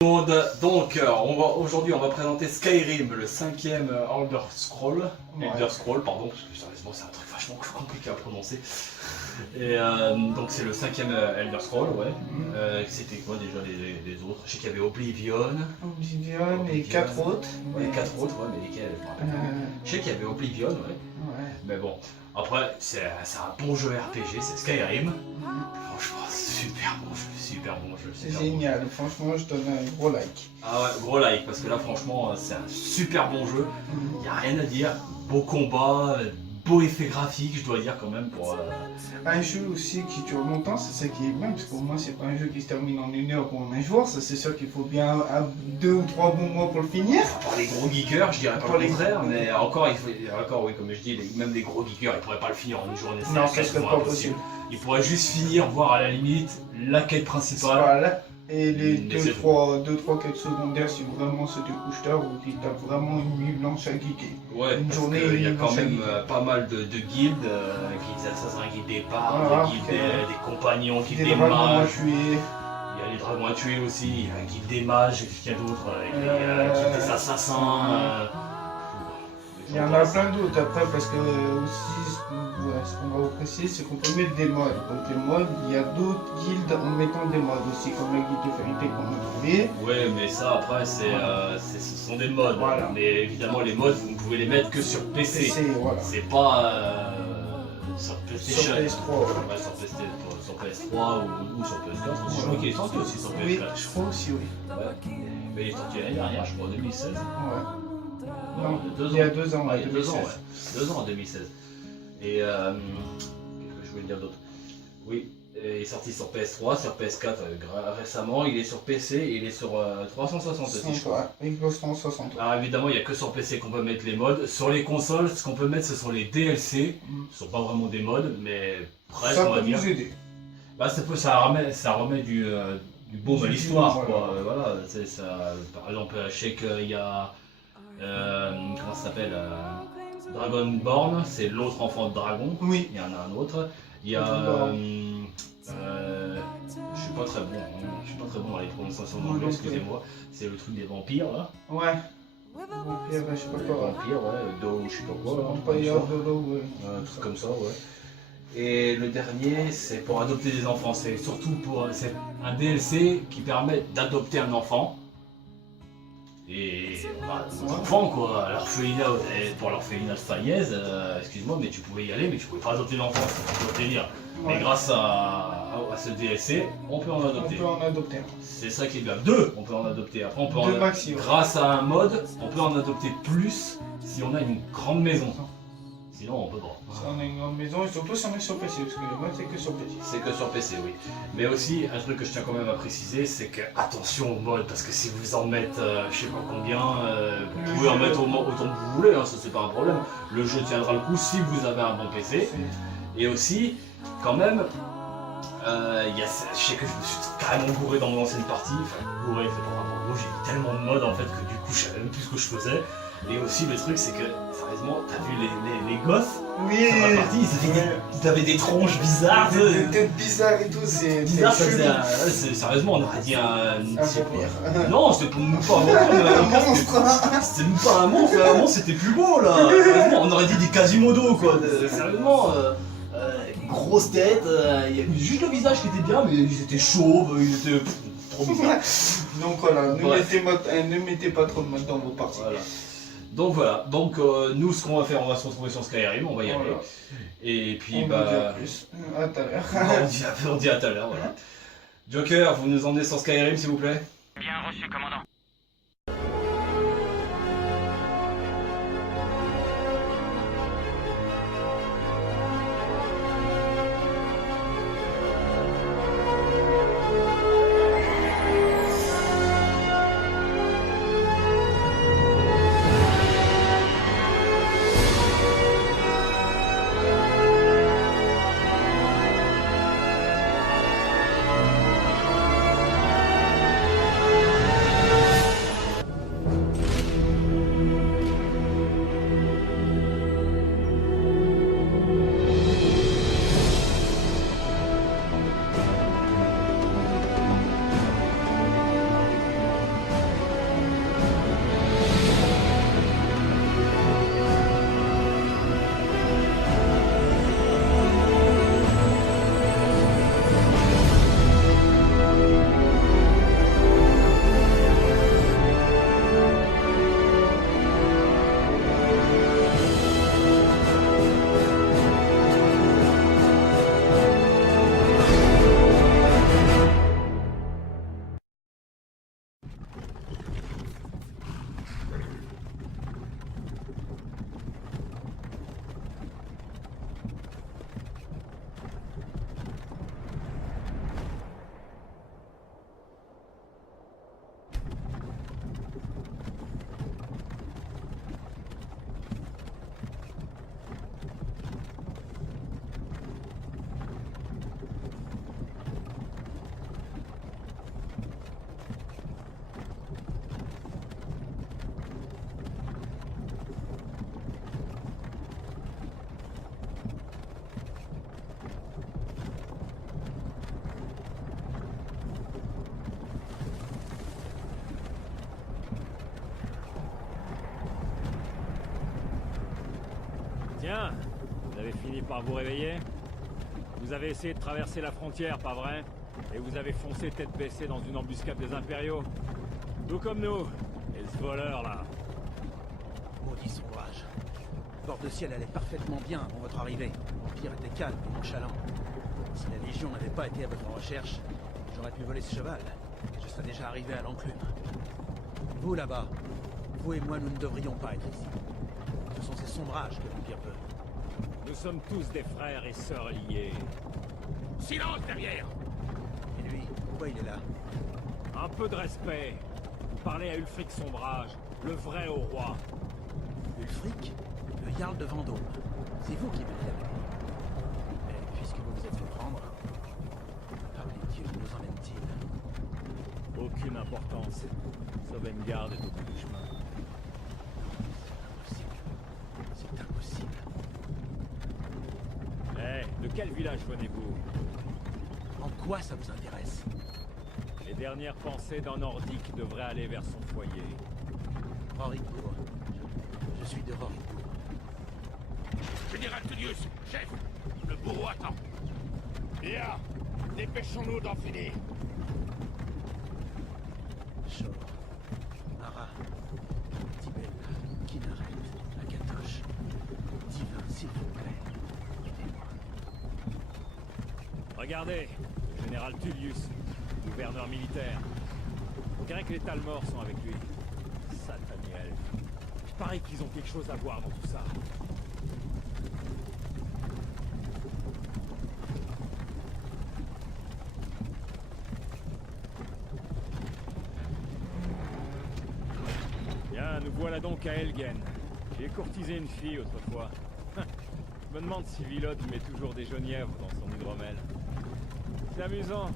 Donc, aujourd'hui, on va présenter Skyrim, le 5e Elder Scroll. Elder Scroll, pardon, parce que sérieusement, c'est un truc vachement compliqué à prononcer. Et donc, c'est le 5e Elder Scroll, ouais. C'était quoi déjà les autres? Je sais qu'il y avait Oblivion. Oblivion et 4 autres. Ouais, 4 autres, ouais, mais lesquels je me rappelle plus. Je sais qu'il y avait Oblivion, ouais. Mais bon, après, c'est un bon jeu RPG, c'est Skyrim. Franchement, super bon jeu. C'est génial, franchement, je donne un gros like. Ah ouais, gros like, parce que là, franchement, c'est un super bon jeu. Il n'y a rien à dire. Beau combat, beau effet graphique, je dois dire quand même. Pour un jeu aussi qui dure longtemps, c'est ça qui est bien, parce que pour moi, c'est pas un jeu qui se termine en 1 heure ou en un jour. Ça, c'est sûr qu'il faut bien 2 ou 3 bons mois pour le finir. Pour les gros geekers, je dirais pas le contraire, mais encore, oui, comme je dis, même les gros geekers, ils pourraient pas le finir en une journée. Non, ça serait pas possible. Ils pourraient juste finir, voir à la limite la quête principale. Voilà. Et les 2-3 quêtes secondaires, si vraiment c'est des couche-tard ou si t'as vraiment une nuit blanche à geeker. Ouais, une journée, il y a quand même pas mal de guildes, guildes assassins, guildes d'épargne, guildes des compagnons, guildes des mages. Il y a les dragons à tuer aussi, il y a un guilde des mages, qu'il y a d'autres, guilde des assassins. Il y en a plein d'autres après parce que aussi ce qu'on va vous préciser c'est qu'on peut mettre des mods. Donc les mods, il y a d'autres guildes en mettant des mods aussi comme la guilde de vérité qu'on a trouvé. Ouais mais ça après ce sont des mods. Voilà. Mais évidemment les mods vous ne pouvez les mettre que sur PC. Voilà. C'est pas sur PlayStation. Sur PS3. Ouais, sur PS3 ou sur PS4 aussi. Je crois qu'il est sorti aussi sur PS4. Oui, je crois aussi oui. Ouais. Mais il est sorti l'année dernière, je crois, en 2016. Ouais. Non, il y a 2 ans, il y a 2 ans, ouais. 2 ans en 2016. Et qu'est-ce que je voulais dire d'autre? Oui, il est sorti sur PS3, sur PS4 récemment, il est sur PC et il est sur 360 aussi, je crois. Xbox 360. Alors évidemment, il n'y a que sur PC qu'on peut mettre les mods. Sur les consoles, ce qu'on peut mettre, ce sont les DLC. Ce ne sont pas vraiment des mods, mais presque, on va dire. Ça peut nous aider. Bah, ça remet du baume à l'histoire, quoi. Voilà, ça, par exemple, je sais qu'il y a... comment ça s'appelle Dragonborn, c'est l'autre enfant de dragon. Oui. Il y en a un autre. Il y a. Je suis pas très bon. Je suis pas très bon dans les prononciations d'anglais, excusez-moi. C'est le truc des vampires là. Ouais. Vampire, je sais pas quoi. Vampire, ouais. Do, je sais pas quoi. Vampire, Dodo, ouais. Un truc comme ça, ouais. Et le dernier, c'est pour adopter des enfants. C'est surtout pour. C'est un DLC qui permet d'adopter un enfant. Et nos enfants quoi, à l'orphelinat, pour l'orphelinat de Falaise, excuse-moi, mais tu pouvais y aller, mais tu pouvais pas adopter l'enfant, c'est pour te dire. Mais grâce à ce DLC, on peut en adopter. On peut en adopter. C'est ça qui est bien. 2, on peut en adopter. Après, on peut en maxi, ouais. Grâce à un mode, on peut en adopter plus si on a une grande maison. Sinon, on peut pas. Si on a une grande maison, et surtout si on est sur PC, parce que les modes, c'est que sur PC. C'est que sur PC, oui. Mais aussi, un truc que je tiens quand même à préciser, c'est que attention aux mods, parce que si vous en mettez, je sais pas combien, vous pouvez en mettre autant que vous voulez, hein, ça c'est pas un problème. Le jeu tiendra le coup si vous avez un bon PC. Et aussi, quand même, je sais que je me suis carrément gouré dans mon ancienne partie. Enfin, gouré, c'est pas vraiment gros, j'ai mis tellement de mods en fait que du coup, je savais même plus ce que je faisais. Et aussi, le truc, c'est que, sérieusement, t'as vu les gosses? Oui, dans la partie, ils avaient des tronches bizarres. Des têtes bizarres et tout, c'est bizarre. Sérieusement, on aurait dit un vampire. Non, c'était pas un monstre. C'était même pas un monstre, un monstre c'était plus beau là. Sérieusement, on aurait dit des Quasimodo quoi. Sérieusement, grosse tête, il y avait juste le visage qui était bien, mais ils étaient chauves, ils étaient trop bizarres. Donc voilà, ne mettez pas trop de mode dans vos parties. Voilà. Donc voilà, nous ce qu'on va faire, on va se retrouver sur Skyrim, on va y aller. Et puis on bah. À tout à l'heure. On dit à tout à l'heure, voilà. Joker, vous nous emmenez sur Skyrim s'il vous plaît? Bien reçu, commandant. Bien, vous avez fini par vous réveiller. Vous avez essayé de traverser la frontière, pas vrai? Et vous avez foncé tête baissée dans une embuscade des impériaux. Tout comme nous. Et ce voleur là. Maudit sombrage. Bord de ciel allait parfaitement bien avant votre arrivée. L'Empire était calme et nonchalant. Si la Légion n'avait pas été à votre recherche, j'aurais pu voler ce cheval. Je serais déjà arrivé à l'enclume. Vous là-bas, vous et moi, nous ne devrions pas être ici. Ce sont ces sombrages que l'Empire veut. Nous sommes tous des frères et sœurs liés. Silence derrière! Et lui, pourquoi il est là? Un peu de respect. Vous parlez à Ulfric Sombrage, le vrai au roi. Ulfric, le Jarl de Vendôme. C'est vous qui venez avec lui. Mais puisque vous vous êtes fait prendre, par les dieux, où nous emmène-t-il? Aucune importance. Sovngarde est au bout du chemin. C'est impossible. Eh, de quel village venez-vous? En quoi ça vous intéresse? Les dernières pensées d'un Nordique devraient aller vers son foyer. Rorikbourg. Je suis de Rorikbourg. Général Tullius, chef, le bourreau attend. Bien, dépêchons-nous d'en finir. Shor, Mara, Tibella, Kinaret, Akatosh. Divin, s'il vous plaît, aidez-moi. Regardez, le général Tullius, gouverneur militaire. On dirait que les Talmors sont avec lui. Sataniel. Il paraît qu'ils ont quelque chose à voir dans tout ça. Bien, nous voilà donc à Elgen. J'ai courtisé une fille autrefois. Je me demande si Vilod met toujours des genièvres dans son hydromel. C'est amusant.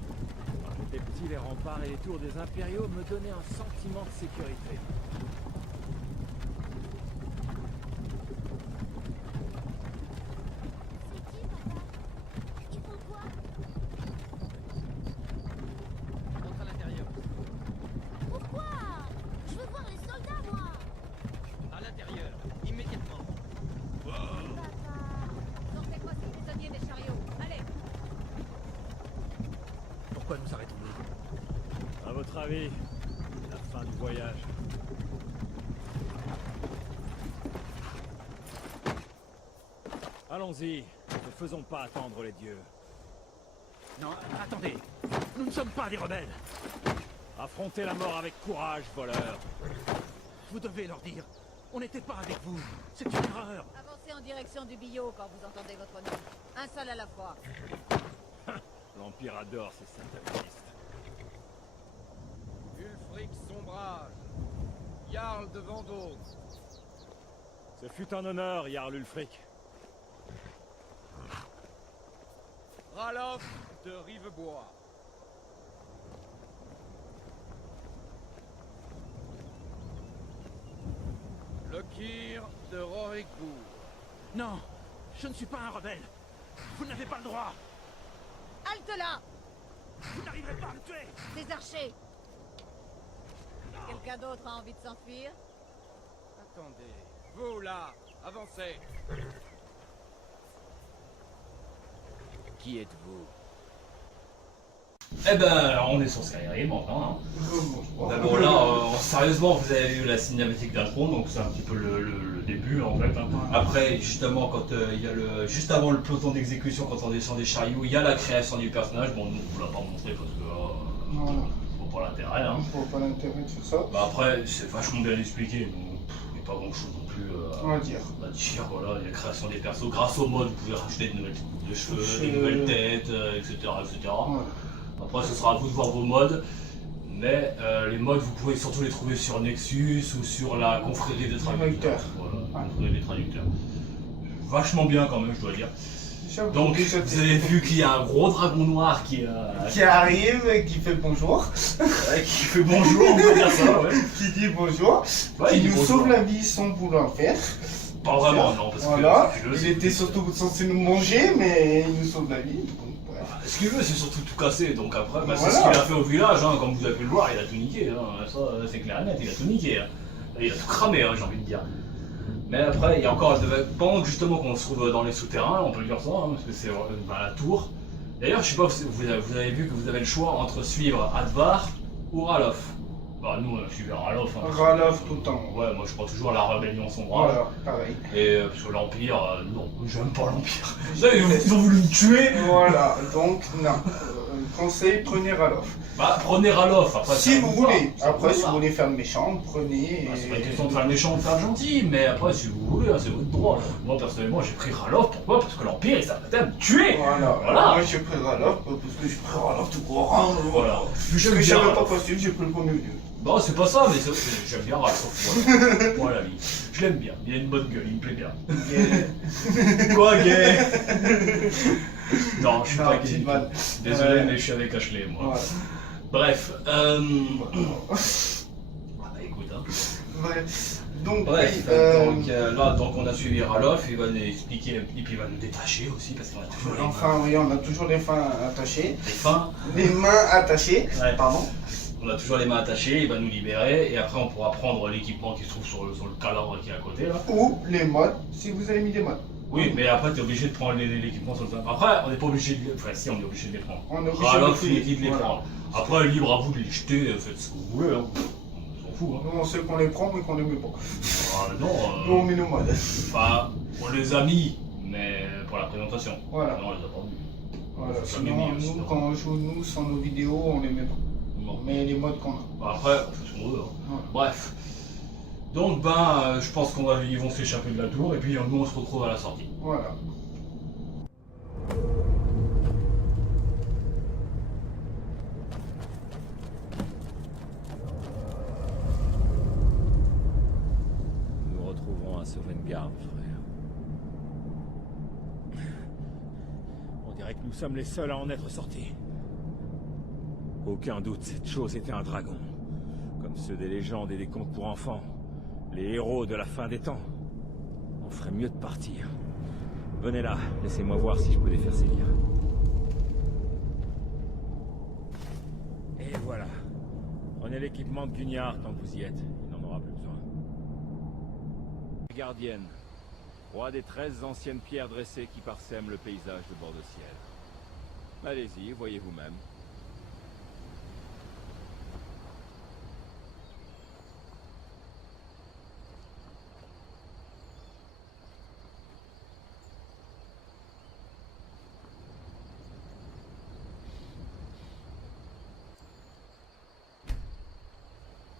Quand j'étais petit, les remparts et les tours des impériaux me donnaient un sentiment de sécurité. Ils font quoi? Entre à l'intérieur. Pourquoi? Je veux voir les soldats, moi. À l'intérieur, immédiatement. Papa. Donc cette fois-ci, prisonniers des chariots. Allez. Pourquoi nous arrêtons-nous? À votre avis, la fin du voyage. Allons-y, ne faisons pas attendre les dieux. Non, attendez. Nous ne sommes pas des rebelles. Affrontez la mort avec courage, voleur. Vous devez leur dire. On n'était pas avec vous. C'est une erreur. Avancez en direction du billot quand vous entendez votre nom. Un seul à la fois. L'Empire adore ces satanistes. Ulfric Sombrage, Jarl de Vendôme. Ce fut un honneur, Jarl Ulfric. Ralof de Rivebois. Lokir de Rorikbourg. Non, je ne suis pas un rebelle. Vous n'avez pas le droit. Halte là! Vous n'arriverez pas à me tuer. Des archers! Quelqu'un d'autre a envie de s'enfuir? Attendez, vous là, avancez. Qui êtes-vous? Eh ben, on est sur Skyrim maintenant. D'abord là, sérieusement, vous avez vu la cinématique d'intro, donc c'est un petit peu le début en fait. Hein. Après, justement, quand il y a juste avant le peloton d'exécution, quand on descend des chariots, il y a la création du personnage. Bon, nous, on vous l'a pas montré parce que Non, faut pas l'intérêt. Hein. je vois pas l'intérêt de faire ça. Bah après, c'est vachement bien expliqué. Donc, il n'y a pas grand chose non plus On va dire. à dire. Voilà, il y a la création des persos. Grâce au mode, vous pouvez rajouter de nouvelles coupes de cheveux, des nouvelles têtes, etc., etc. Ouais. Après, ce sera à vous de voir vos mods, mais les mods, vous pouvez surtout les trouver sur Nexus ou sur la confrérie des traducteurs. Voilà, confrérie des traducteurs. Vachement bien quand même, je dois dire. Donc, vous avez vu qu'il y a un gros dragon noir qui arrive, qui fait bonjour, qui fait bonjour, on peut dire ça, ouais. qui dit bonjour, Ouais, qui il dit nous bonjour. sauve la vie sans vouloir faire. Pas vraiment, non, parce Voilà, que il était surtout censé nous manger, mais il nous sauve la vie. Donc, ouais. ce qu'il veut, c'est surtout tout casser. Donc après, bah, c'est Voilà. ce qu'il a fait au village, hein, comme vous avez pu le voir, il a tout niqué. Hein. Ça, c'est clair et net, il a tout niqué. Hein. Il a tout cramé, hein, j'ai envie de dire. Mais après, il y a encore, pendant que justement qu'on se trouve dans les souterrains, on peut dire ça, hein, parce que c'est la tour. D'ailleurs, je sais pas si vous avez vu que vous avez le choix entre suivre Advar ou Ralof. Bah nous, on a suivi Ralof. Hein, Ralof tout le temps. Ouais, moi je prends toujours la rébellion sombrage. Voilà, pareil. Et parce que l'Empire, non, j'aime pas l'Empire. Ils ont voulu me tuer. Voilà, donc non. Conseil, prenez Ralof. Bah prenez Ralof, après Si ça vous va. voulez. Ça Après, va. si vous voulez faire le méchant, prenez. Bah, c'est pas une question de faire le méchant ou de faire le gentil, mais après si vous voulez, hein, c'est votre droit. Moi personnellement j'ai pris Ralof, pourquoi? Parce que l'Empire il s'apprêtait à me tuer. Voilà. Voilà. Moi, j'ai pris Ralof parce que j'ai pris Ralof tout court. Hein, Voilà. Parce J'aime que bien j'avais pas Ralof. possible, j'ai pris le premier lieu. Bon, c'est pas ça, mais j'aime bien Ralof. Voilà. Moi la vie. Je l'aime bien, il a une bonne gueule, il me plaît bien. Quoi, gay? Non, je suis Non, pas petite gay. vanne. Désolé, mais je suis avec Ashley, moi. Voilà. Bref, ah bah écoute, hein. Ouais. Donc, Bref, oui, là, donc on a suivi Ralof, il va nous expliquer, et puis il va nous détacher aussi, parce qu'on a toujours les enfin, oui, on a toujours les fins attachées. les fins. Les mains attachées, Ouais. pardon. On a toujours les mains attachées, il va nous libérer, et après on pourra prendre l'équipement qui se trouve sur le cadavre qui est à côté, là. Ou les modes, si vous avez mis des modes. Oui, mais après tu es obligé de prendre l'équipement sur le cadavre. Après, on n'est pas obligé de les... Enfin, si, on est obligé de les prendre. On est obligé Ralof, de il dit de les voilà. prendre. Après, libre à vous de les jeter, faites ce que vous voulez, hein. On s'en fout, hein. Nous, on sait qu'on les prend, mais qu'on les met pas. Ah, non, Nous, on met nos modes. enfin, on les a mis, mais pour la présentation. Voilà. Non, on les a pas mis. Voilà. Ça Sinon, m'est mis, nous, sinon. quand on joue nous sans nos vidéos, on les met pas. Non. Mais les modes qu'on a. Bah, après, on fait ce qu'on veut. Hein. Voilà. Bref. Donc, je pense qu'ils vont s'échapper de la tour, et puis nous, on se retrouve à la sortie. Voilà. Nous nous retrouverons à Sovngarde, frère. On dirait que nous sommes les seuls à en être sortis. Aucun doute, cette chose était un dragon. Comme ceux des légendes et des contes pour enfants. Les héros de la fin des temps. On ferait mieux de partir. Venez là, laissez-moi voir si je peux défaire ces liens. Et voilà. Prenez l'équipement de Gugnard tant que vous y êtes. Il n'en aura plus besoin. Gardienne. Roi des 13 anciennes pierres dressées qui parsèment le paysage de bord de ciel. Allez-y, voyez vous-même.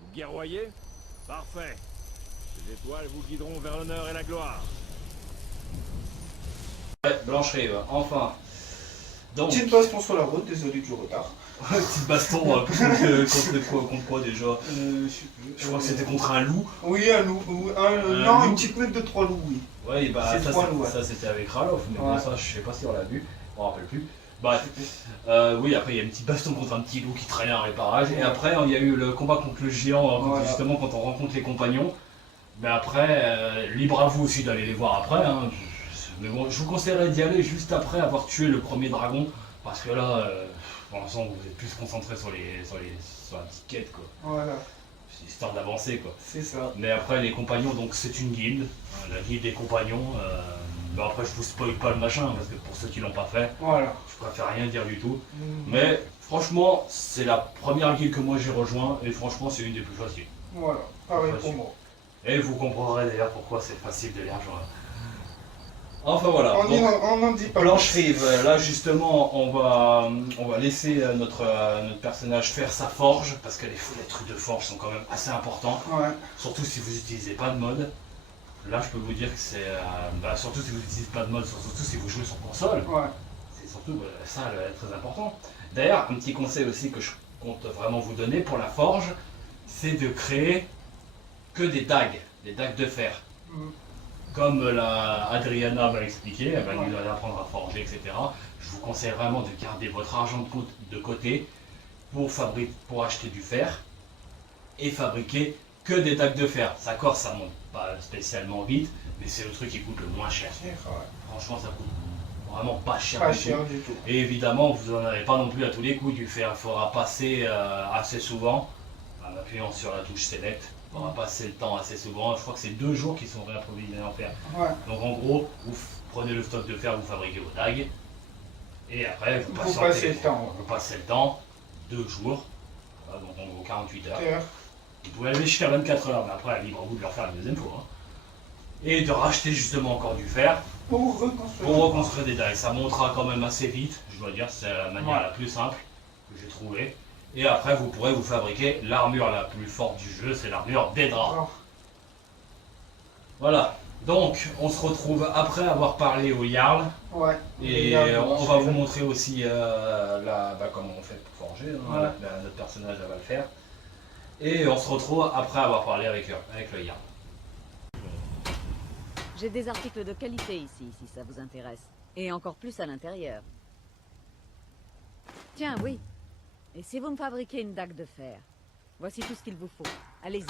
Vous guerroyez? Parfait. Les étoiles vous guideront vers l'honneur et la gloire. Ouais, Blanche-Rive, enfin. Donc, Petite baston sur la route, désolé du retard. petite baston contre quoi déjà? Je sais plus. Je crois que c'était contre un loup. Oui, un loup. Un Non, loup. une petite meute de 3 loups, oui. Ouais, bah C'est ça, trois loups, ouais. ça c'était avec Ralof, mais Ouais. bon, ça je sais pas si on l'a vu, je me rappelle plus. Bref, oui, après il y a une petite baston contre un petit loup qui traînait dans les parages, et après il y a eu le combat contre le géant, Voilà. justement quand on rencontre les compagnons. Mais après, libre à vous aussi d'aller les voir après. Hein. Mais bon, je vous conseillerais d'y aller juste après avoir tué le premier dragon, parce que là, pour l'instant, vous êtes plus concentré sur la petite quête, quoi. Voilà, C'est histoire d'avancer, quoi. c'est ça. Mais après, les compagnons, donc c'est une guilde, la guilde des compagnons. Mais après, je vous spoil pas le machin, parce que pour ceux qui l'ont pas fait, Voilà. je préfère rien dire du tout. Mm. Mais franchement, c'est la première guilde que moi j'ai rejoint, et franchement, c'est une des plus faciles. Voilà, pareil Facile. pour moi. Et vous comprendrez d'ailleurs pourquoi c'est facile de les rejoindre. Enfin voilà. On Donc, n'en dit pas Blanche-Rive, là justement, on va laisser notre personnage faire sa forge, parce que les trucs de forge sont quand même assez importants. plus. Ouais. Surtout si vous n'utilisez pas de mode. Là, je peux vous dire que c'est. Surtout si vous n'utilisez pas de mode, surtout si vous jouez sur console. Ouais. C'est surtout ça très important. D'ailleurs, un petit conseil aussi que je compte vraiment vous donner pour la forge, c'est de créer que des dagues de fer. Mm. Comme la Adriana m'a expliqué, elle va Ouais. nous apprendre à forger, etc. Je vous conseille vraiment de garder votre argent de côté pour acheter du fer et fabriquer que des dagues de fer. Ça corps, ça monte pas spécialement vite, mais c'est le truc qui coûte le moins cher. Ouais. Franchement, ça coûte vraiment pas cher. Pas du tout. cher du tout. Et évidemment, vous n'en avez pas non plus à tous les coups du fer. Il faudra passer assez souvent. en appuyant sur la touche Select. On va passer le temps assez souvent. Je crois que c'est 2 jours qui sont réapprovisionnés en fer. Ouais. Donc en gros, vous prenez le stock de fer, vous fabriquez vos dagues. Et après, vous Vous passez le temps. Vous passez le temps, 2 jours. Voilà, donc en gros 48 heures. Terre. Vous pouvez aller jusqu'à 24 heures, mais après, libre à vous de le refaire une deuxième fois. Hein. Et de racheter justement encore du fer Pour reconstruire. pour reconstruire des dagues. Ça montera quand même assez vite, je dois dire, c'est la manière Ouais. la plus simple que j'ai trouvée. Et après, vous pourrez vous fabriquer l'armure la plus forte du jeu, c'est l'armure des draps. Alors, Voilà, donc on se retrouve après avoir parlé au Jarl. ouais. Et Regarde, on va vous montrer aussi comment on fait pour forger. Hein. Ouais. Notre personnage elle va le faire. Et on se retrouve après avoir parlé avec le Jarl. J'ai des articles de qualité ici, si ça vous intéresse. Et encore plus à l'intérieur. Tiens, oui. Et si vous me fabriquez une dague de fer, voici tout ce qu'il vous faut. Allez-y.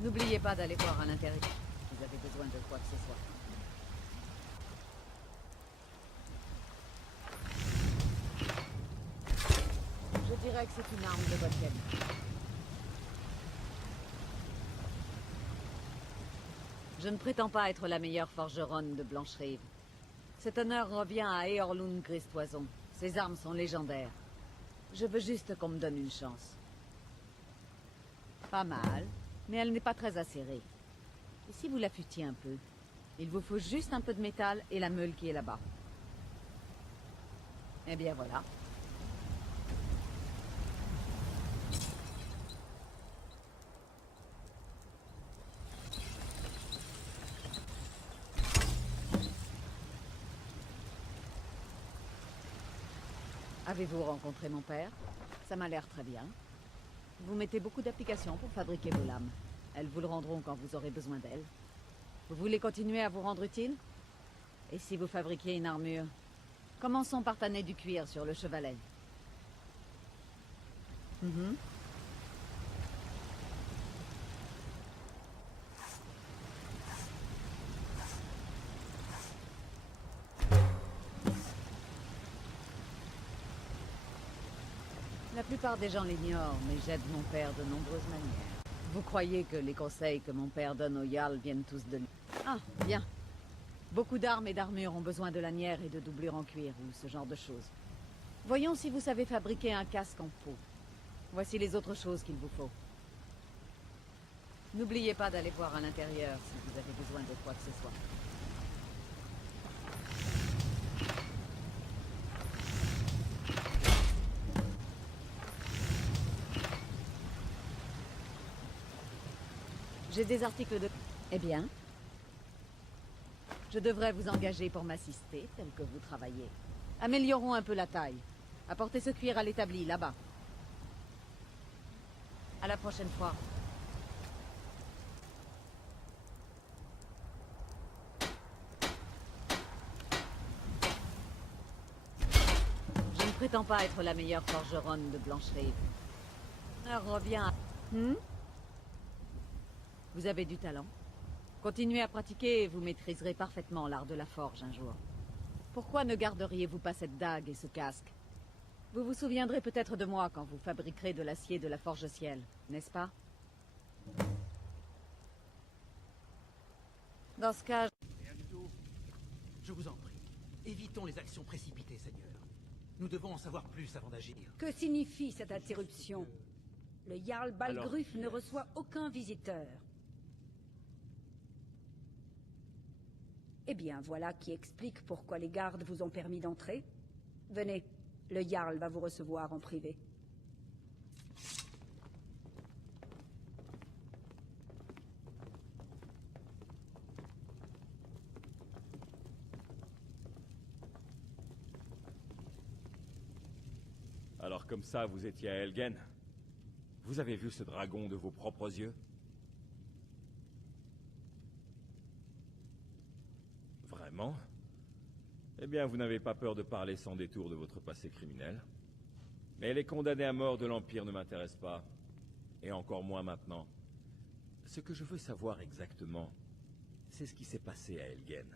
N'oubliez pas d'aller voir à l'intérieur. Vous avez besoin de quoi que ce soit. Je dirais que c'est une arme de bonne qualité. Je ne prétends pas être la meilleure forgeronne de Blancherive. Cet honneur revient à Eorlund Gristoison. Ses armes sont légendaires. Je veux juste qu'on me donne une chance. Pas mal, mais elle n'est pas très acérée. Et si vous l'affûtiez un peu? Il vous faut juste un peu de métal et la meule qui est là-bas. Eh bien voilà. Avez-vous rencontré mon père? Ça m'a l'air très bien. Vous mettez beaucoup d'applications pour fabriquer vos lames. Elles vous le rendront quand vous aurez besoin d'elles. Vous voulez continuer à vous rendre utile? Et si vous fabriquiez une armure? Commençons par tanner du cuir sur le chevalet. Mhm. La plupart des gens l'ignorent, mais j'aide mon père de nombreuses manières. Vous croyez que les conseils que mon père donne au Jarl viennent tous de lui? Ah, bien. Beaucoup d'armes et d'armures ont besoin de lanières et de doublures en cuir, ou ce genre de choses. Voyons si vous savez fabriquer un casque en peau. Voici les autres choses qu'il vous faut. N'oubliez pas d'aller voir à l'intérieur si vous avez besoin de quoi que ce soit. J'ai des articles de... Eh bien, je devrais vous engager pour m'assister, tel que vous travaillez. Améliorons un peu la taille. Apportez ce cuir à l'établi, là-bas. À la prochaine fois. Je ne prétends pas être la meilleure forgeronne de Blancherive. Alors reviens à... Vous avez du talent. Continuez à pratiquer et vous maîtriserez parfaitement l'art de la forge un jour. Pourquoi ne garderiez-vous pas cette dague et ce casque? Vous vous souviendrez peut-être de moi quand vous fabriquerez de l'acier de la forge ciel, n'est-ce pas? Dans ce cas... Rien du tout. Je vous en prie. Évitons les actions précipitées, Seigneur. Nous devons en savoir plus avant d'agir. Que signifie cette interruption? Le Jarl Balgruf ne reçoit aucun visiteur. Eh bien, voilà qui explique pourquoi les gardes vous ont permis d'entrer. Venez, le Jarl va vous recevoir en privé. Alors comme ça, vous étiez à Helgen? Vous avez vu ce dragon de vos propres yeux? Vraiment? Eh bien, vous n'avez pas peur de parler sans détour de votre passé criminel. Mais les condamnés à mort de l'Empire ne m'intéressent pas. Et encore moins maintenant. Ce que je veux savoir exactement, c'est ce qui s'est passé à Helgen.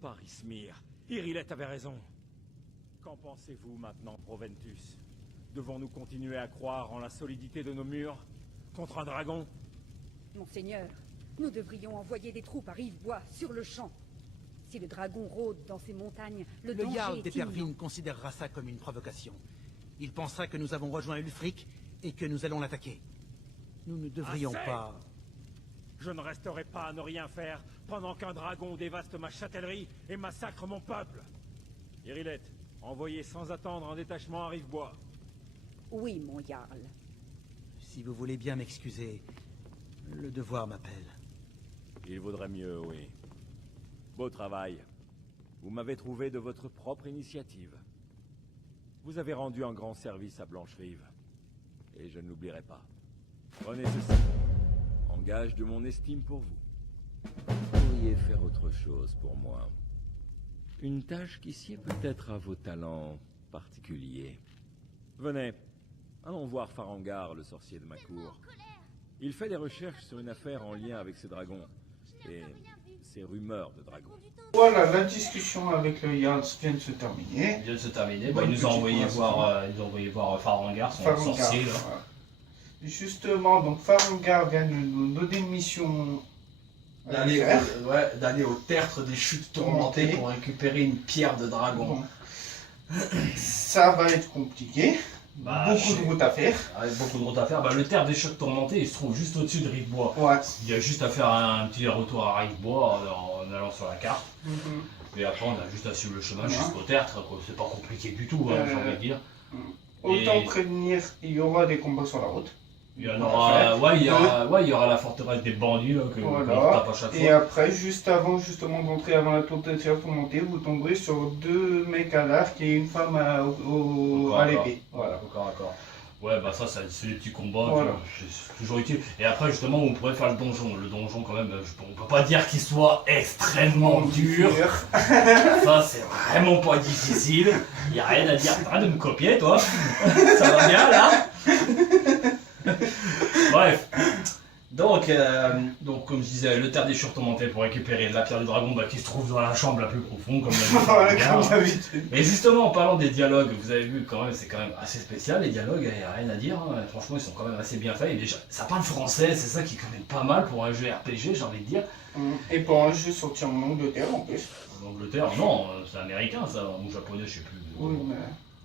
Parismir, Irilette avait raison. Qu'en pensez-vous maintenant, Proventus? Devons-nous continuer à croire en la solidité de nos murs contre un dragon? Monseigneur, nous devrions envoyer des troupes à Rivebois, sur le champ. Si le dragon rôde dans ces montagnes, le Le danger Jarl est d'Epervine imminent. considérera ça comme une provocation. Il pensera que nous avons rejoint Ulfric et que nous allons l'attaquer. Nous ne devrions Assez! pas... Je ne resterai pas à ne rien faire pendant qu'un dragon dévaste ma châtellerie et massacre mon peuple. Irilette, envoyez sans attendre un détachement à Rivebois. Oui, mon Jarl. Si vous voulez bien m'excuser, le devoir m'appelle. Il vaudrait mieux, oui. Beau travail. Vous m'avez trouvé de votre propre initiative. Vous avez rendu un grand service à Blancherive. Et je ne l'oublierai pas. Prenez ceci. En gage de mon estime pour vous. Vous pourriez faire autre chose pour moi. Une tâche qui sied peut-être à vos talents particuliers. Venez, allons voir Farangar, le sorcier de ma cour. Il fait des recherches sur une affaire en lien avec ces dragons. Et ces rumeurs de dragons. Voilà, la discussion avec le Jarl vient de se terminer. Il vient de se terminer. Bonne Il nous a petite envoyé conversation. voir Farangar, son Farangar, sorcier. Là. voilà. Justement, donc Farangar vient de nous donner une mission à faire. D'aller au tertre des chutes tourmentées pour récupérer une pierre de dragon. Bon. Ça va être compliqué. Beaucoup de routes à faire. Avec beaucoup de routes à faire. Le tertre des chutes tourmentées, il se trouve juste au-dessus de Rivebois. Ouais. Il y a juste à faire un petit retour à Rivebois en allant sur la carte. Et après, on a juste à suivre le chemin jusqu'au tertre. C'est pas compliqué du tout, j'ai envie de dire. Autant prévenir, il y aura des combats sur la route. Il y en aura, il y aura la forteresse des bandits là, que qu'on tape à chaque fois. Et après, juste avant justement d'entrer avant la tour de tir tourmentée, vous tomberez sur 2 mecs à l'arc et une femme à l'épée. Voilà, d'accord. Ouais, c'est des petits combats, Voilà. c'est toujours utile. Et après, justement, on pourrait faire le donjon. Le donjon, quand même, on peut pas dire qu'il soit extrêmement dur. Ça, c'est vraiment pas difficile. Il y a rien à dire. T'arrêtes de me copier, toi. Ça va bien, là. Bref. Donc, comme je disais, le terre des chutes tourmentées pour récupérer la pierre du dragon qui se trouve dans la chambre la plus profonde, comme d'habitude. Et justement, en parlant des dialogues, vous avez vu quand même, c'est quand même assez spécial les dialogues, il n'y a rien à dire. Hein. Franchement, ils sont quand même assez bien faits. Et déjà, ça parle français, c'est ça qui est quand même pas mal pour un jeu RPG, j'ai envie de dire. Et pour un jeu sorti en Angleterre en plus. En Angleterre, non, c'est américain ça, ou japonais, je sais plus. Oui, mais.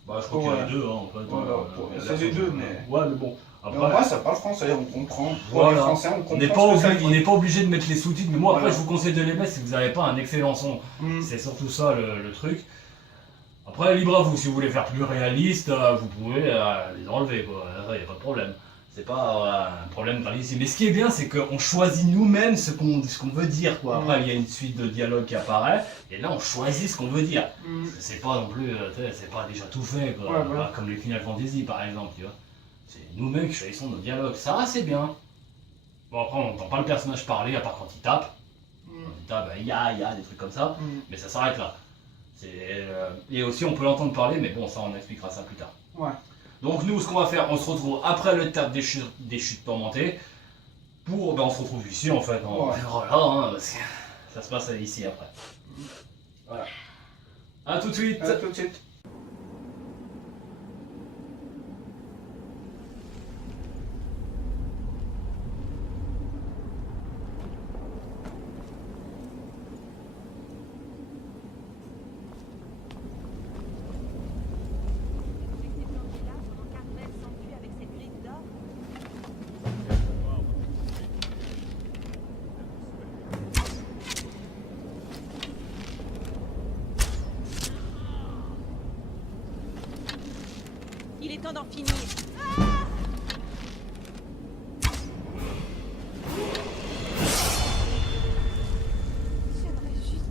Je crois qu'il y a les deux, hein, en fait. Voilà, c'est les deux, mais. Ouais, mais bon. Après, moi, ça parle français, on comprend. Voilà. Les Français, on comprend. On n'est pas obligé de mettre les sous-titres, mais moi, après, je vous conseille de les mettre si vous n'avez pas un excellent son. C'est surtout ça le truc. Après, libre à vous, si vous voulez faire plus réaliste, vous pouvez les enlever, quoi. Il n'y a pas de problème. C'est pas un problème ici. Mais ce qui est bien, c'est qu'on choisit nous-mêmes ce qu'on veut dire, quoi. Après, il y a une suite de dialogues qui apparaît, et là, on choisit ce qu'on veut dire. C'est pas non plus, c'est pas déjà tout fait, quoi. Ouais. Comme les Final Fantasy, par exemple, tu vois. C'est nous-mêmes qui choisissons nos dialogues. Ça va, c'est bien. Bon, après, on n'entend pas le personnage parler, à part quand il tape. Quand il tape, il y a des trucs comme ça. Mais ça s'arrête là. Et aussi, on peut l'entendre parler, mais bon, ça, on expliquera ça plus tard. Ouais. Donc, nous, ce qu'on va faire, on se retrouve après le tertre des chutes tourmentées. On se retrouve ici, en fait. Voilà, hein, parce que ça se passe ici après. Voilà. A tout de suite. À tout de suite. Il est temps d'en finir. J'aimerais juste...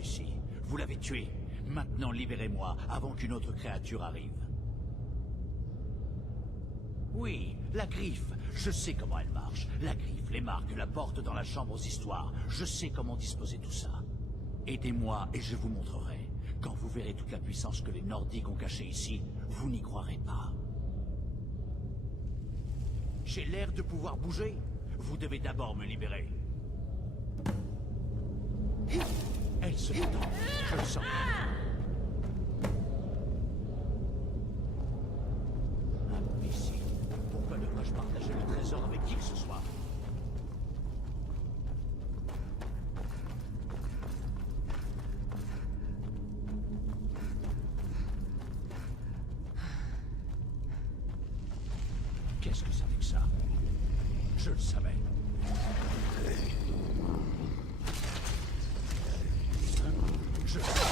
ici. Vous l'avez tué. Maintenant, libérez-moi avant qu'une autre créature arrive. Oui, la griffe. Je sais comment elle marche. La griffe, les marques, la porte dans la chambre aux histoires. Je sais comment disposer tout ça. Aidez-moi et je vous montrerai. Quand vous verrez toute la puissance que les Nordiques ont cachée ici, vous n'y croirez pas. J'ai l'air de pouvoir bouger. Vous devez d'abord me libérer. Elle se détend. Je le sens. Ici. Pourquoi devrais-je partager le trésor avec qui que ce soit? Qu'est-ce que ça fait que ça? Je le savais. Je le savais.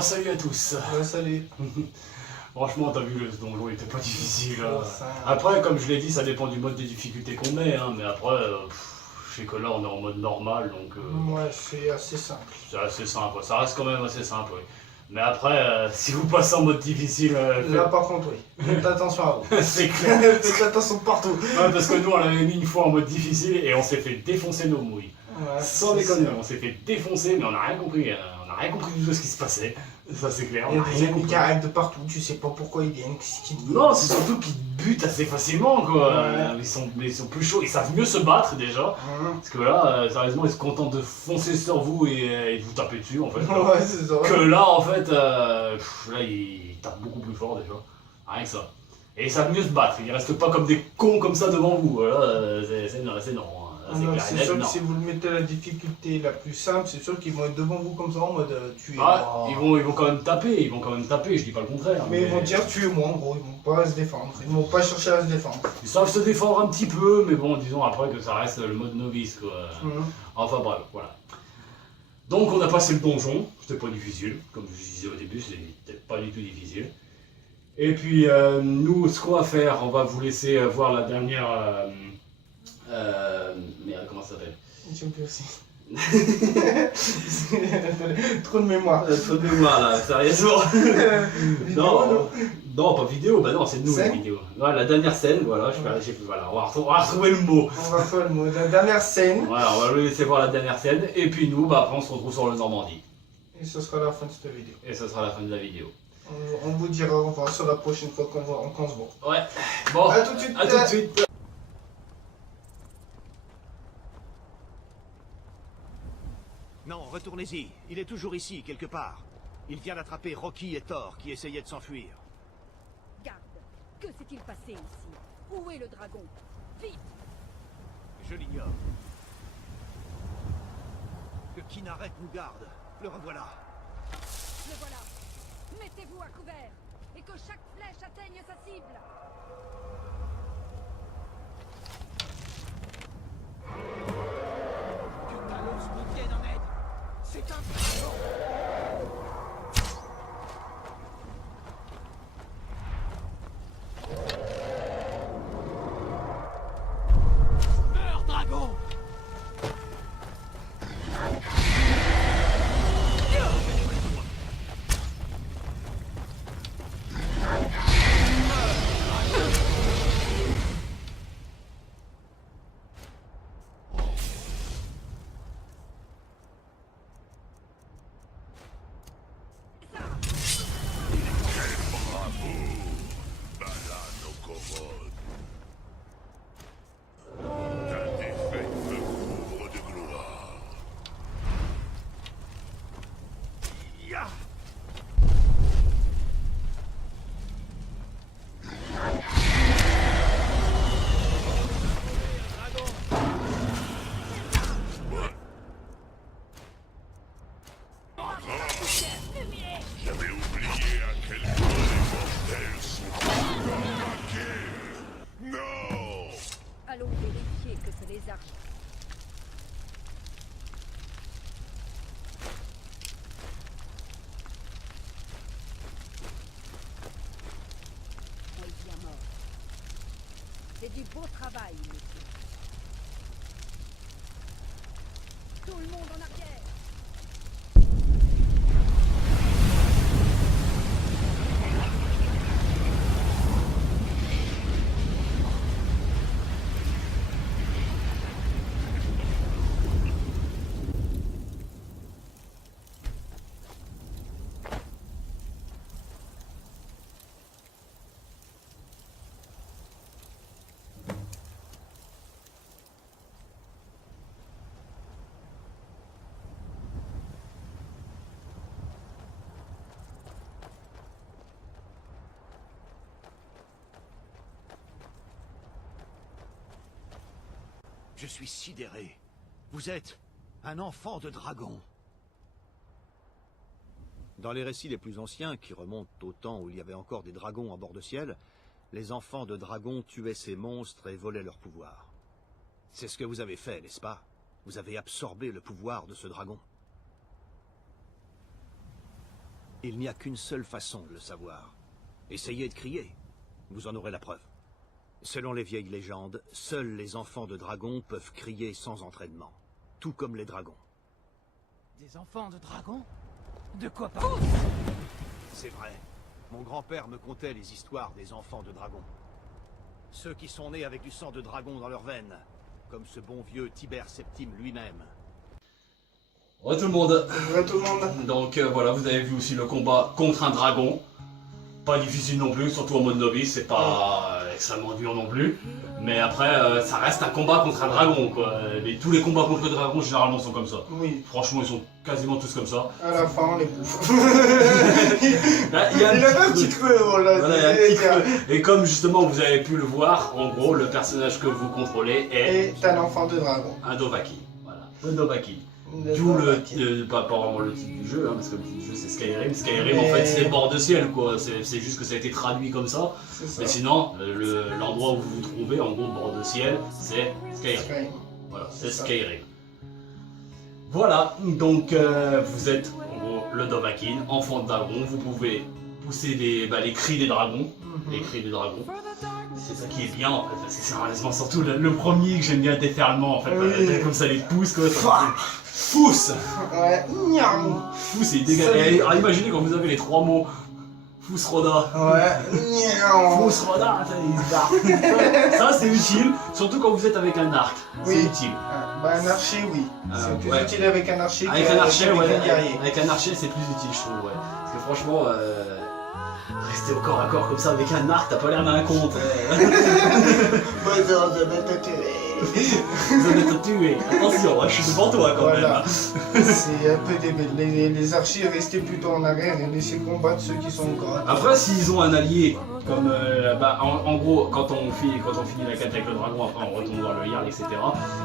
Salut à tous. Salut. Franchement, t'as vu, le donjon était pas difficile. Hein. Ça- Après, comme je l'ai dit, ça dépend du mode de difficulté qu'on met, hein, mais après, je sais que là, on est en mode normal, donc Ouais, c'est assez simple. c'est assez simple. Ça reste quand même assez simple, oui. Mais après, si vous passez en mode difficile, Là, par contre, oui. Faites attention à vous. c'est clair. Faites attention partout. Ouais, parce que nous, on l'avait mis une fois en mode difficile et on s'est fait défoncer nos mouilles. Ouais, Sans c'est déconner, ça. on s'est fait défoncer, mais on n'a rien compris. On n'a rien compris du tout de ce qui se passait. Ça, c'est clair. Il y On a n'a des rien ennemis compris. qui arrivent de partout, tu sais pas pourquoi ils viennent, qu'est-ce qu'ils te Non, c'est surtout qu'ils butent assez facilement, quoi. Ouais. Ils sont plus chauds, ils savent mieux se battre déjà. Parce que là, sérieusement, ils se contentent de foncer sur vous et de vous taper dessus, en fait. Ouais, c'est ça. Que là, en fait, là, ils tapent beaucoup plus fort déjà. Rien que ça. Et ils savent mieux se battre, ils restent pas comme des cons comme ça devant vous. Voilà, c'est non. Hein. C'est Non, clair et c'est net, sûr que non. si vous le mettez à la difficulté la plus simple, c'est sûr qu'ils vont être devant vous comme ça en mode tuer. Ah, ils vont quand même taper, je dis pas le contraire. Mais ils vont dire tuez-moi en gros, ils vont pas se défendre, ils vont pas chercher à se défendre. Ils savent se défendre un petit peu, mais bon, disons après que ça reste le mode novice, quoi. Enfin bref, voilà. Donc on a passé le donjon, c'était pas difficile, comme je disais au début, c'était pas du tout difficile. Et puis nous, ce qu'on va faire, on va vous laisser voir la dernière... merde, comment ça s'appelle? J'ai oublié aussi. Trop de mémoire. Trop de mémoire là, sérieusement. Non, non, pas vidéo, bah non, c'est de nous la Scène vidéo. Ouais, la dernière scène, voilà, voilà, on va retrouver le mot. On va faire le mot. La dernière scène. Voilà, on va le laisser voir la dernière scène, et puis nous, bah après on se retrouve sur le Normandie. Et ce sera la fin de cette vidéo. Et ce sera la fin de la vidéo. On vous dira au revoir sur la prochaine fois qu'on se voit. Ouais, bon, À tout de suite. à tout de suite. Non, retournez-y. Il est toujours ici, quelque part. Il vient d'attraper Rocky et Thor, qui essayaient de s'enfuir. Garde, que s'est-il passé ici? Où est le dragon? Vite! Je l'ignore. Que Kinaret nous garde. Le revoilà. Le voilà! Mettez-vous à couvert et que chaque flèche atteigne sa cible! Que Talos nous vienne en aide. C'est un dragon. Meurs, dragon! J'avais oublié à quel point les mortels sont attaqués. Non! Allons vérifier que ce lézard... est bien mort. C'est du beau travail, monsieur. Tout le monde en arrière! Je suis sidéré. Vous êtes un enfant de dragon. Dans les récits les plus anciens, qui remontent au temps où il y avait encore des dragons à bord de ciel, les enfants de dragons tuaient ces monstres et volaient leur pouvoir. C'est ce que vous avez fait, n'est-ce pas? Vous avez absorbé le pouvoir de ce dragon. Il n'y a qu'une seule façon de le savoir. Essayez de crier. Vous en aurez la preuve. Selon les vieilles légendes, seuls les enfants de dragons peuvent crier sans entraînement. Tout comme les dragons. Des enfants de dragons? De quoi parler? C'est vrai. Mon grand-père me contait les histoires des enfants de dragons. Ceux qui sont nés avec du sang de dragon dans leurs veines. Comme ce bon vieux Tibère Septime lui-même. Ouais tout le monde. Ouais, tout le monde. Donc voilà, vous avez vu aussi le combat contre un dragon. Pas difficile non plus, surtout en mode novice, c'est pas extrêmement dur non plus. Mais après, ça reste un combat contre un dragon quoi. Tous les combats contre le dragon généralement sont comme ça. Oui. Franchement, ils sont quasiment tous comme ça. À la fin, on les bouffe. Il y a un petit creux, voilà. Voilà, il y a un petit creux. Et comme justement vous avez pu le voir, en gros, le personnage que vous contrôlez est Et t'as l'enfant de dragon. un Dovahkiin. Voilà, un Dovahkiin. D'où pas vraiment le titre du jeu, hein, parce que le titre du jeu c'est Skyrim. Skyrim en fait c'est bord de ciel quoi, c'est juste que ça a été traduit comme ça. Mais sinon, l'endroit où vous vous trouvez, en gros bord de ciel, c'est Skyrim. Voilà, c'est Skyrim. Voilà, donc vous êtes en gros le Dovahkiin, enfant de dragon, vous pouvez pousser les cris des dragons. Les cris des dragons. C'est ça qui est bien en fait, parce que c'est sérieusement surtout le premier que j'aime bien déferlement en fait, comme ça les pousse quoi. Fousse. Ouais. Fousse c'est dégueulasse. Alors imaginez quand vous avez les trois mots. Fousse Roda. Ouais. Fousse Roda, il se barre. Ça c'est utile, surtout quand vous êtes avec un arc. C'est utile. Bah un archer oui. C'est plus utile avec un archer avec un archer, qu'avec ouais, un guerrier. avec un archer c'est plus utile je trouve, ouais. Parce que franchement, rester au corps à corps comme ça avec un arc, t'as pas l'air d'un con. Moi je vais te tuer. Vous allez te tuer. Attention, je suis devant toi quand même. C'est un peu débile. Les archers restaient plutôt en arrière et laissaient combattre ceux qui sont au corps. Après, s'ils ont un allié, comme en gros, quand on finit la quête avec le dragon, après on retourne voir le Jarl, etc.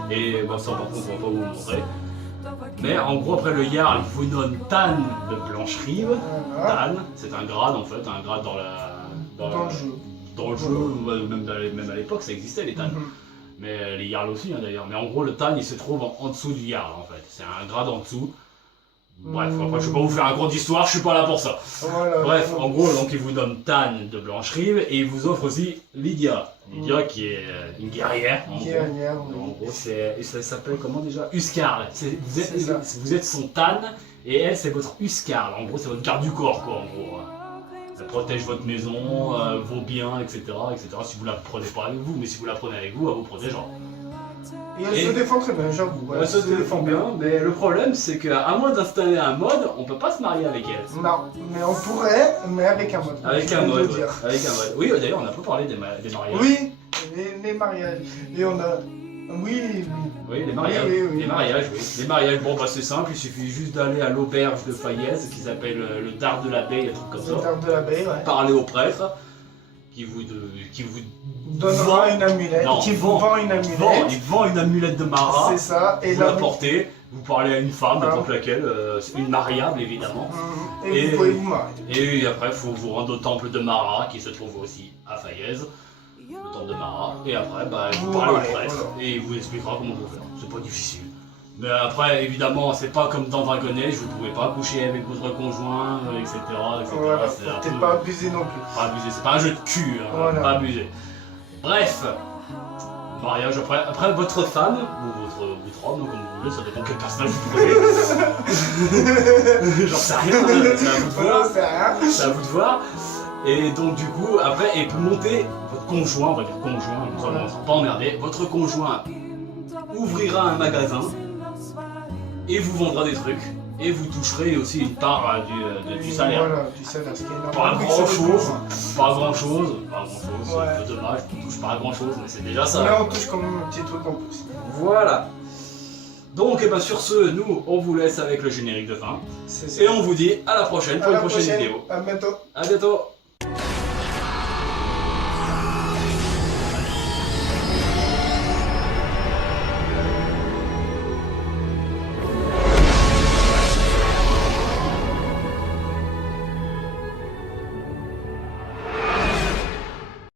Et bon, ça par contre, on va pas vous le montrer. Mais en gros, après le Jarl vous donne Tan de Blancherive. Tan, c'est un grade en fait, un grade dans le jeu. Dans le jeu, même à l'époque, ça existait les Tan. Mais les Jarls aussi hein, d'ailleurs. Mais en gros, le Tan il se trouve en dessous du Jarl en fait. C'est un grade en dessous. Bref, après, je vais pas vous faire un cours d'histoire, je suis pas là pour ça. Voilà. Bref, en gros, donc il vous donne Tan de Blancherive et il vous offre aussi Lydia. Lydia qui est une guerrière. En gros, ça s'appelle comment déjà? Uskarl. Vous êtes son Tan et elle c'est votre Uskarl. En gros, c'est votre garde du corps quoi. En gros, elle protège votre maison, vos biens, etc., etc. Si vous la prenez pas avec vous, mais si vous la prenez avec vous, elle vous protégera. Et elle se défend très bien, j'avoue. Elle se défend bien, mais le problème c'est qu'à moins d'installer un mode, on peut pas se marier avec elle. Non, mais on pourrait, mais avec un mode. Avec un mode, ouais. Avec un mode. Oui, d'ailleurs, on a pas parlé des mariages. Oui, les mariages. Et on a... Oui, les mariages. Les mariages, oui. Les mariages, bon, bah c'est simple, il suffit juste d'aller à l'auberge de Fayez, qui s'appelle le Dard de l'Abbaye, un truc comme ça. Le Dard de l'Abbaye, ouais. Parler au prêtre, qui vous donnera une amulette, qui vous vend une amulette. Il vend une amulette de Mara. C'est ça. Et vous la portez, vous parlez à une femme, n'importe laquelle, une mariable évidemment. Et vous pouvez vous marier. Et après, il faut vous rendre au temple de Mara, qui se trouve aussi à Fayez. Le temple de Mara. Et après, vous parlez au prêtre, et il vous expliquera comment vous faire. C'est pas difficile. Mais après, évidemment, c'est pas comme dans Dragon Age, vous pouvez pas coucher avec votre conjoint, etc. Voilà, faut pas abuser non plus. Pas abuser, c'est pas un jeu de cul, hein, pas abuser. Bref, mariage après votre femme, ou votre homme, comme vous voulez, ça dépend quel personnage vous prenez. J'en sais rien, c'est à vous de voir. C'est à vous de voir. Et donc du coup, après, et pour monter, votre conjoint, on va dire conjoint, comme ça on ne sera pas emmerdé, votre conjoint ouvrira un magasin et vous vendra des trucs. Et vous toucherez aussi une part du salaire. Voilà, du salaire, ce qui est pas grand chose, c'est un peu dommage, on touche pas grand chose, mais c'est déjà ça. Mais on touche quand même un petit truc en plus. Voilà. Donc, sur ce, nous, on vous laisse avec le générique de fin. Et on vous dit à la prochaine pour une prochaine vidéo. À bientôt. À bientôt.